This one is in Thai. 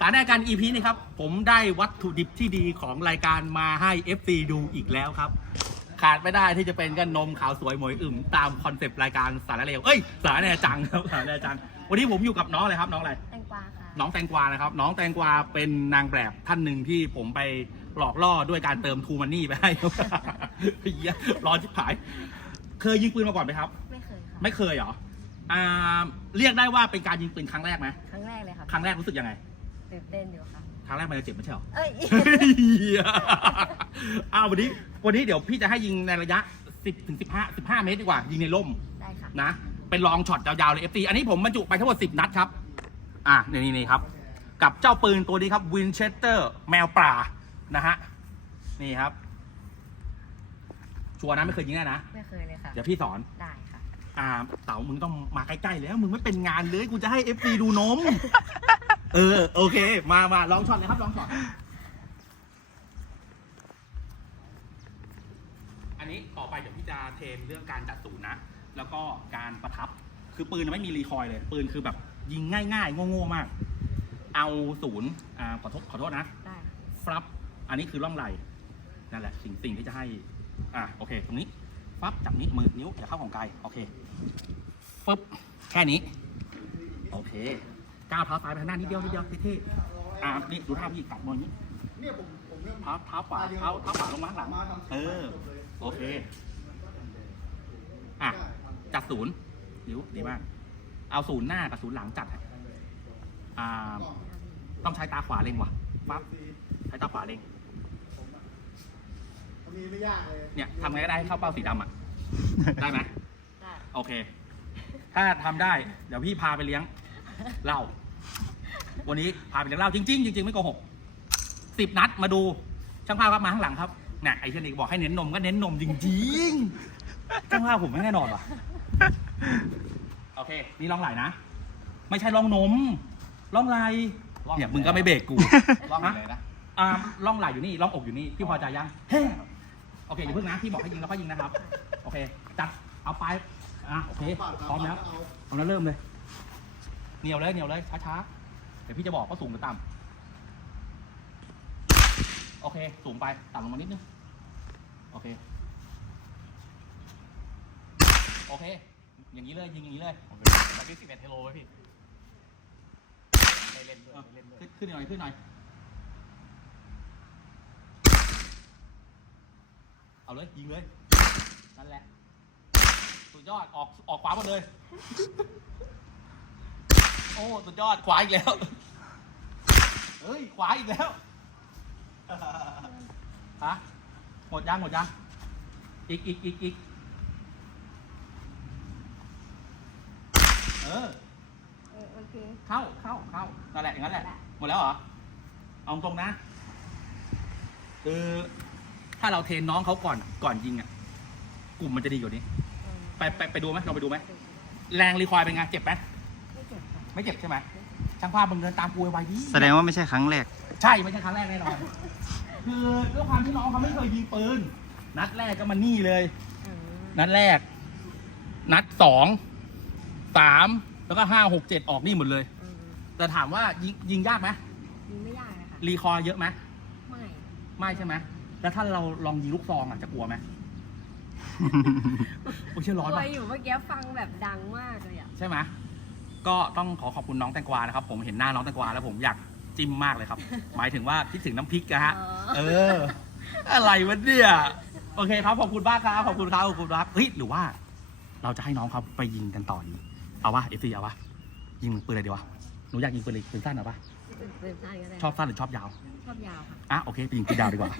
สารในการ EP นี้ครับ ผมได้วัตถุดิบที่ดีของรายการมาให้ FC ดูอีกแล้วครับ ขาดไม่ได้ที่จะเป็นกันนมขาวสวยหมวยอึมตามคอนเซปต์รายการสารเลวเอ้ยสารแหนจังครับสารแหนจัง วันนี้ผมอยู่กับน้องอะไรครับน้องอะไร แตงกวาค่ะ น้องแตงกวานะครับ น้องแตงกวาเป็นนางแบบท่านหนึ่งที่ผมไปหลอกล่อด้วยการเติมทูมันนี่ไปให้เหี้ยร้อนชิบหาย เคยยิงปืนมาก่อนไหมครับ ไม่เคยค่ะ ไม่เคยเหรออ่าเรียกได้ว่าเป็นการยิงปืนครั้งแรกไหมครั้งแรกเลยค่ะครั้งแรกรู้สึกยังไง ตื่นเต้นอยู่ค่ะ ครั้งแรกมันจะเจ็บไม่ใช่เหรอ เอ้ย เหี้ยอ้าววันนี้วันนี้เดี๋ยวพี่จะให้ยิงในระยะ 10ถึง15 15 เมตรดีกว่า ยิงในร่มได้ค่ะ นะ เป็นลองช็อตยาวๆเลย FT อันนี้ผมบรรจุไปทั้งหมด 10 นัดครับ อะนี่นี่นี่ครับ กับเจ้าปืนตัวนี้ครับ Winchester แมวป่านะฮะ นี่ครับ ชัวร์นะไม่เคยยิงแน่นะ ไม่เคยเลยค่ะ เดี๋ยวพี่สอน ได้ค่ะ อ่า เต๋ามึงต้องมาใกล้ๆแล้ว มึงไม่เป็นงานเลย กูจะให้ FT ดูนม เออ โอเค มามาลองช็อตเลยครับลองช็อตอันนี้ต่อไปเดี๋ยวพี่จะเทรนเรื่องการจัดศูนย์นะ แล้วก็การประทับคือปืนไม่มีรีคอยล์เลย ปืนคือแบบยิงง่ายๆโง่ๆมาก เอาศูนย์อ่าขอโทษขอโทษนะได้ค่ะฟลับอันนี้คือร่องไหลนั่นแหละสิ่งสิ่งที่จะให้อะโอเค ตรงนี้ฟับจับนี้มือนิ้วอย่าเข้าของไกลโอเคฟึบแค่นี้ โอเค ก้าวเท้าซ้ายไปข้างหน้านิดเดียวนิดเดียวเท่ๆอะนี่ดูท่าพี่กัดมืออย่างนี้เนี่ยผมผมเริ่มเท้าเท้าขวาเท้าเท้าขวาลงมาข้างหลังมาทำเออโอเคอะจัดศูนย์นิ้วดีมากเอาศูนย์หน้ากับศูนย์หลังจัดให้อ่าต้องใช้ตาขวาเล็งว่ะปั๊บใช้ตาขวาเล็งมันมีไม่ยากเลยเนี่ยทำไงก็ได้ให้เข้าเป้าสีดำอะได้ไหมได้โอเค ถ้าทำได้ เดี๋ยวพี่พาไปเลี้ยง เหล้าวันนี้พาไปเลี้ยงเหล้าจริงๆจริงๆไม่โกหกสิบนัดมาดูช่างภาพครับมาข้างหลังครับเนี่ยไอ้เช่นนี้บอกให้เน้นนมก็เน้นนมจริงๆช่างภาพผมไม่แน่นอนว่ะโอเค นี่ล่องไหลนะ ไม่ใช่ล่องนมล่องไหลเนี่ยมึงก็ไม่เบรกกูลองเลยนะอ่าล่องไหลอยู่นี่ล่องอกอยู่นี่พี่พอใจยังเฮ้โอเคอย่าเพิ่งนะพี่บอกให้ยิงแล้วก็ยิงนะครับ โอเคจัดเอาไปอะโอเคพร้อมแล้วเอาแล้วเริ่มเลย เหนียวเลยเหนียวเลยช้าๆเดี๋ยวพี่จะบอกว่าสูงหรือต่ำโอเค สูงไปต่ำลงมานิดนึงโอเคโอเค อย่างนี้เลยยิงอย่างนี้เลยแล้วพี่สิบเอ็ดเทโลไหมพี่ไม่เล่นด้วยไม่เล่นด้วยขึ้นขึ้นหน่อยขึ้นหน่อยเอาเลยยิงเลยนั่นแหละสุดยอดออกออกขวาหมดเลย โอ้สุดยอดขวาอีกแล้วเฮ้ยขวาอีกแล้วฮะหมดยังหมดยังอีกอีกอีกอีกเออเออโอเคเข้าเข้าเข้านั่นแหละอย่างนั้นแหละหมดแล้วเหรอเอาตรงนะคือถ้าเราเทรนน้องเขาก่อนก่อนยิงอะ กลุ่มมันจะดีกว่านี้เออไปไปไปดูไหมเราไปดูไหมแรงรีคอยล์เป็นไงเจ็บไหม ไม่เจ็บค่ะไม่เจ็บใช่ไหมช่างภาพมึงเดินตามกูไวๆดิแสดงว่าไม่ใช่ครั้งแรก ใช่ไม่ใช่ครั้งแรกแน่นอนคือด้วยความที่น้องเขาไม่เคยยิงปืนนัดแรกก็มานี่เลยอืมนัดแรก นัดสองสามแล้วก็ห้าหกเจ็ดออกนี่หมดเลย อืมแต่ถามว่ายิงยิงยากไหมยิงไม่ยากนะคะรีคอยล์เยอะไหมไม่ไม่ใช่ไหมแล้วถ้าเราลองยิงลูกซองอะจะกลัวไหมโอ้ยเชื่อร้อนกลัวป่ะอยู่เมื่อกี้ฟังแบบดังมากเลยอะใช่ไหม ก็ต้องขอขอบคุณน้องแตงกวานะครับ ผมเห็นหน้าน้องแตงกวาแล้วผมอยากจิ้มมากเลยครับ หมายถึงว่าคิดถึงน้ำพริกอะฮะอ๋อเออ อะไรวะเนี่ย โอเคครับ ขอบคุณมากครับ ขอบคุณครับ ขอบคุณครับเฮ้ย หรือว่า เราจะให้น้องเขาไปยิงกันต่อนี้ เอาวะเอฟซีเอาวะ ยิงปืนอะไรดีวะ หนูอยากยิงปืนอะไรปืนสั้นเหรอปะเป็นสั้นก็ได้ชอบสั้นหรือชอบยาว ชอบยาวค่ะ อะ โอเคไปยิงปืนยาวดีกว่า